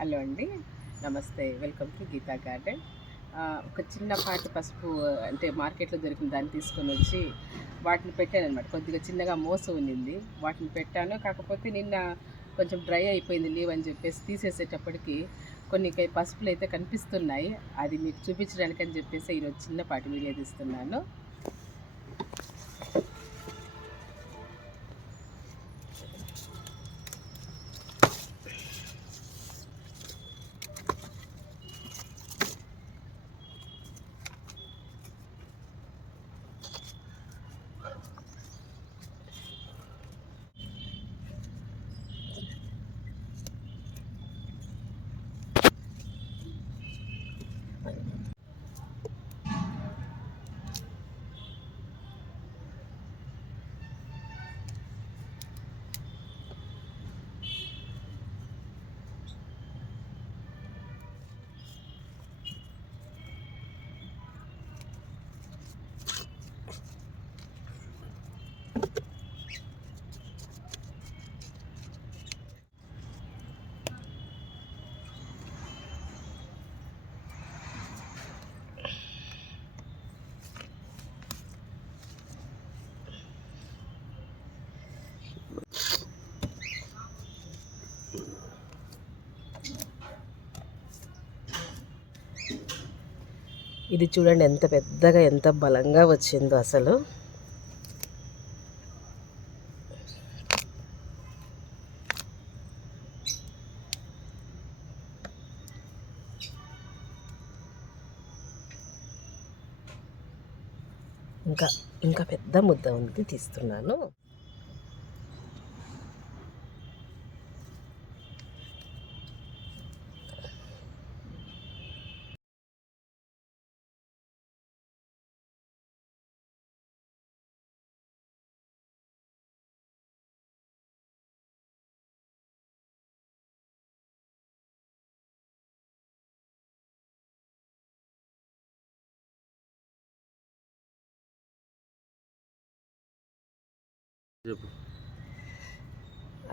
Hello అండి, నమస్తే. Welcome to Geetha Garden. ఒక చిన్నపాటి పసుపు అంటే మార్కెట్లో దొరికిన దాన్ని తీసుకొని వచ్చి వాటిని పెట్టానన్నమాట. కొద్దిగా చిన్నగా మోసం ఉన్నింది, వాటిని పెట్టాను. కాకపోతే నిన్న కొంచెం డ్రై అయిపోయింది లీవ్ అని చెప్పేసి తీసేసేటప్పటికి కొన్ని పసుపులు అయితే కనిపిస్తున్నాయి. అది మీకు చూపించడానికి అని చెప్పేసి ఈరోజు చిన్నపాటి వీడియో తీస్తున్నాను. ఇది చూడండి ఎంత పెద్దగా ఎంత బలంగా వచ్చిందో అసలు. ఇంకా ఇంకా పెద్ద ముద్ద ఉంది, తీస్తున్నాను.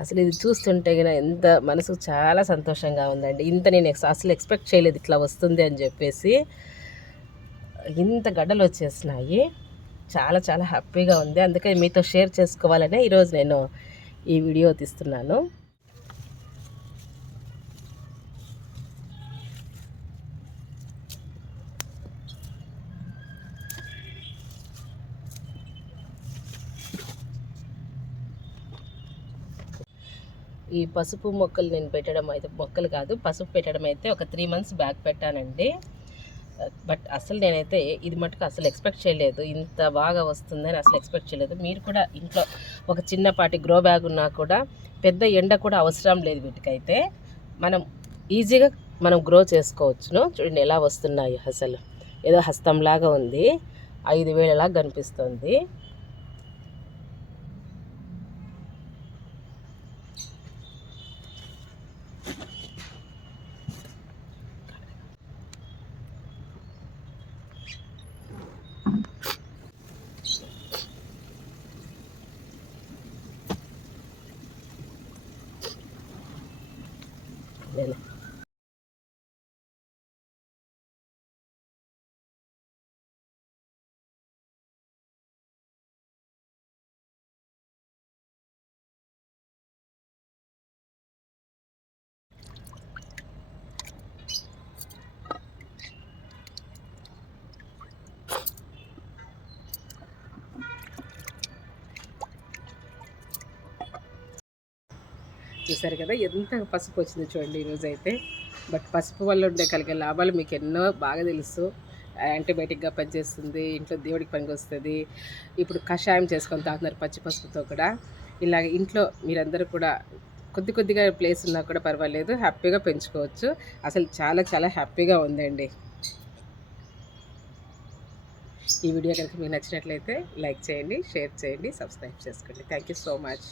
అసలు ఇది చూస్తుంటే కదా ఎంత మనసుకు చాలా సంతోషంగా ఉందండి. ఇంత నేను అసలు ఎక్స్పెక్ట్ చేయలేదు ఇట్లా వస్తుంది అని చెప్పేసి. ఇంత గడ్డలు వచ్చేసినాయి, చాలా చాలా హ్యాపీగా ఉంది. అందుకే మీతో షేర్ చేసుకోవాలనే ఈరోజు నేను ఈ వీడియో తీస్తున్నాను. ఈ పసుపు మొక్కలు నేను పెట్టడం అయితే, మొక్కలు కాదు పసుపు పెట్టడం అయితే ఒక 3 months బ్యాక్ పెట్టానండి. బట్ అసలు నేనైతే ఇది మటుకు అసలు ఎక్స్పెక్ట్ చేయలేదు, ఇంత బాగా వస్తుందని అసలు ఎక్స్పెక్ట్ చేయలేదు. మీరు కూడా ఇంట్లో ఒక చిన్నపాటి గ్రో బ్యాగ్ ఉన్నా కూడా పెద్ద ఎండ కూడా అవసరం లేదు వీటికైతే. మనం ఈజీగా మనం గ్రో చేసుకోవచ్చును. చూడండి ఎలా వస్తున్నాయి, అసలు ఏదో హస్తంలాగా ఉంది, 5 వేలలాగా కనిపిస్తుంది. చూసారు కదా ఎంత పసుపు వచ్చిందో చూడండి ఈరోజు అయితే. బట్ పసుపు వల్ల కలిగే లాభాలు మీకు ఎన్నో బాగా తెలుసు. యాంటీబయాటిక్గా పనిచేస్తుంది, ఇంట్లో దేవుడికి పనికి వస్తుంది. ఇప్పుడు కషాయం చేసుకొని తాగుతున్నారు పచ్చి పసుపుతో కూడా. ఇలాగ ఇంట్లో మీరందరూ కూడా కొద్దిగా ప్లేస్ ఉన్నా కూడా పర్వాలేదు, హ్యాపీగా పెంచుకోవచ్చు. అసలు చాలా చాలా హ్యాపీగా ఉందండి. ఈ వీడియో కనుక మీకు నచ్చినట్లయితే లైక్ చేయండి, షేర్ చేయండి, సబ్స్క్రైబ్ చేసుకోండి. Thank you so much.